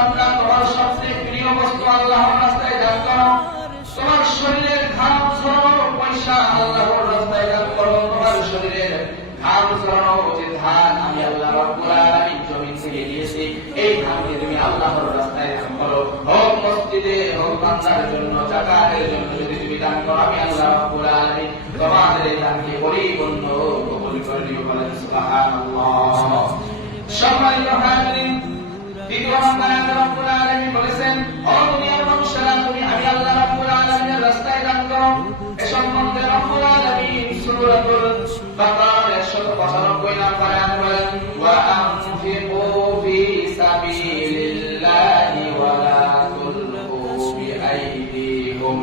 বান্দা তোমার সবচেয়ে প্রিয় বস্তু আল্লাহর রাস্তায় দান করো তোমার শরীরের ঘাম পয়সা আল্লাহর রাস্তায় দান করো তোমার শরীরের ঘাম যে ধান আমি আল্লাহ রাব্বুল আলামিন থেকে এই ধানকে তুমি আল্লাহর রাস্তায় দান করো হোক মসজিদে হোক জন্য জাকাতের জন্য যদি তুমি দান করো আমি আল্লাহ রাব্বুল আলামিন তোমাদের এই পরিপূর্ণ কবুল করে নিও বলেন সুবহানাল্লাহ সম্মানিত দ্বিতীয় নম্বরে আল্লাহ রাব্বুল আলামিন বলেছেন, ও দুনিয়ার মানুষেরা তুমি, আমি আল্লাহ রাব্বুল আলামিনের রাস্তায় দান করো। এ সম্বন্ধে রাব্বুল আলামিন সূরাতুল বাকারার 195 নম্বরে আয়াত বলেন ওয়া আনফিকু ফি সাবিলিল্লাহি ওয়া লা তুলকু বিআইদিকুম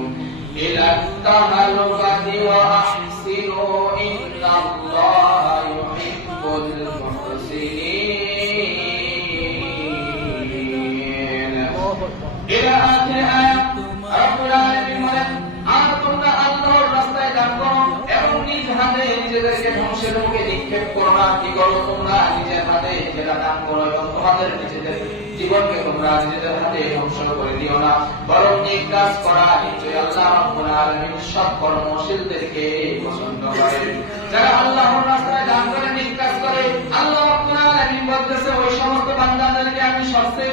ইলা তাহালুকাতি ওয়া আহসিনু ইন্নাল্লাহা ইলা আখির আয়াত রব্বুল আলামিন বলেন আর তোমরা আল্লাহর রাস্তায় দান করো এবং নিজ হাতে নিজেদেরকে ধ্বংসের মুখে নিক্ষেপ করো না কি করো তোমরা নিজের হাতে যেটা দান করো এবং তোমাদের নিজেদের জীবনকে তোমরা নিজেদের হাতে ধ্বংস করে দিও না বরং এই কাজ করা নিশ্চয়ই আল্লাহ রাব্বুল আলামিন সৎ কর্মশীলদেরকে পছন্দ করেন যারা আল্লাহর রাস্তায় দান করে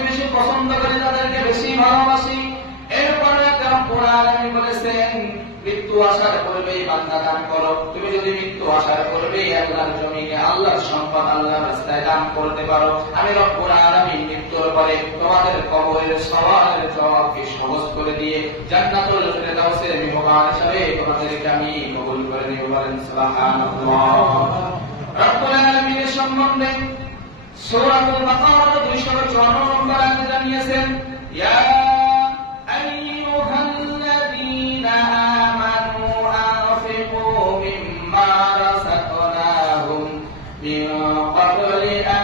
বেশি পছন্দ করি তাদেরকে, বেশি ভালোবাসি। এরপরে রব্বুল বলেছেন, মৃত্যু আসার পূর্বেই বান্দা দান করো। তুমি যদি মৃত্যু আসার পূর্বেই আল্লাহর জমিনে আল্লাহর সম্পদ আল্লাহর রাস্তায় দান করতে পারো, আমি রব্বুল আলামিন মৃত্যুর পরে তোমাদের কবরের সওয়ালের জবাবকে সহজ করে দিয়ে জান্নাতুল ফেরদাউসের মেহমান হিসাবে তোমাদেরকে আমি কবুল করে নিব বলেন, সুবহানাল্লাহ। সূরাতুল বাকারা 254 নম্বর আয়াতে জানিয়েছেন ইয়া আইয়ুহাল্লাযীনা আমানু আনফিকু মিম্মা রাযাকনাহুম মিন ক্বাবলি আন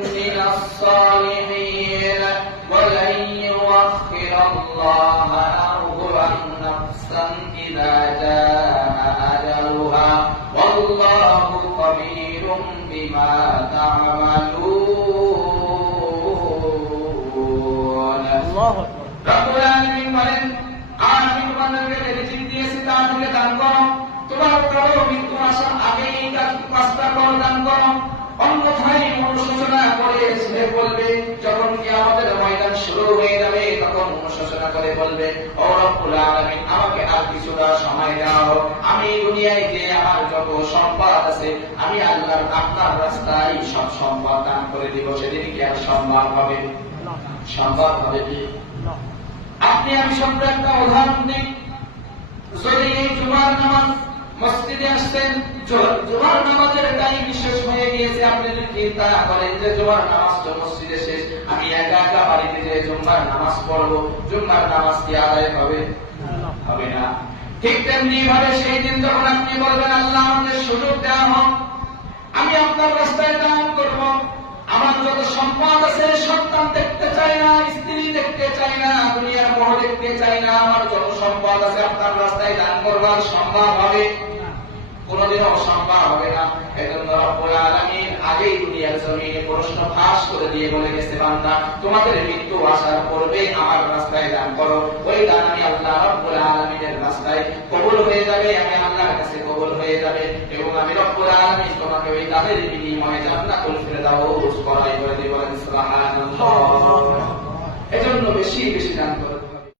الصالحين ولن يؤخر الله أرضا نفسا إذا جاء أجلها والله خبير بما تعملون আল্লাহু আকবার রব্বুল আলামিন বলেন আর আমি তোমাদেরকে যে রিজিক দিয়েছি তা থেকে দান করো তোমার কারো মৃত্যু আসার আগে এই কাজ কাজটা করো দান করো অন্যথায় অনুশোচনা করে ছেড়ে বলবে, যখন কি আমাদের ময়দান শুরু হয়ে যাবে, তখন অনুশোচনা করে বলবে, ও রব্বুল আলামিন, আমাকে আর কিছুটা সময় দেওয়া আমি দুনিয়ায় যে আমার যত সম্পদ আছে, আমি আল্লাহর আপনার রাস্তায় সব সম্পদ দান করে দিব। সেদিন কি আর সম্ভব হবে? না সম্ভব হবে কি? আপনি আমি শব্দ একটা উদাহরণ দিই। যদি এই জুমার নামাজ মসজিদে আসতেন জু- জুমার নামাজের টাইম শেষ হয়ে গিয়েছে। আপনি যদি চিন্তা করেন যে জুমার নামাজ তো মসজিদে শেষ, আমি একা একা বাড়িতে যে জুম্মার নামাজ পড়ব, জুম্মার নামাজ কি আদায় হবে? হবে না। ঠিক তেমনি ভাবে সেই দিন যখন আপনি বলবেন, আল্লাহ আমাদের সুযোগ দেওয়া হোক আমি আপনার রাস্তায় দান করব। আমার যত সম্পদ আছে, সন্তান দেখতে চাই না, স্ত্রী দেখতে চাই না, দুনিয়ার মোহ দেখতে চাই না, আমার যত সম্পদ আছে, আপনার রাস্তায় দান করবার সম্ভব হবে। কোনোদিনও সম্ভব হবে না। এজন্য রব্বুল আলামিন আগেই দুনিয়ার জমিনে প্রশ্ন ফাঁস করে দিয়ে বলে গেছে, বান্দা, তোমাদের মৃত্যু আসার পূর্বে আমার রাস্তায় দান করো। ওই দান আমি আল্লাহ রব্বুল আলামিনের রাস্তায় কবুল হয়ে যাবে, আমি আল্লাহর কাছে কবুল হয়ে যাবে এবং আমি রব্বুল আলামিন তোমাকে ওই দানের বিনিময়ে জান্নাতুল ফিরদাউস করাই করে দেব। সুবহানাল্লাহ। এজন্য বেশি বেশি দান করো।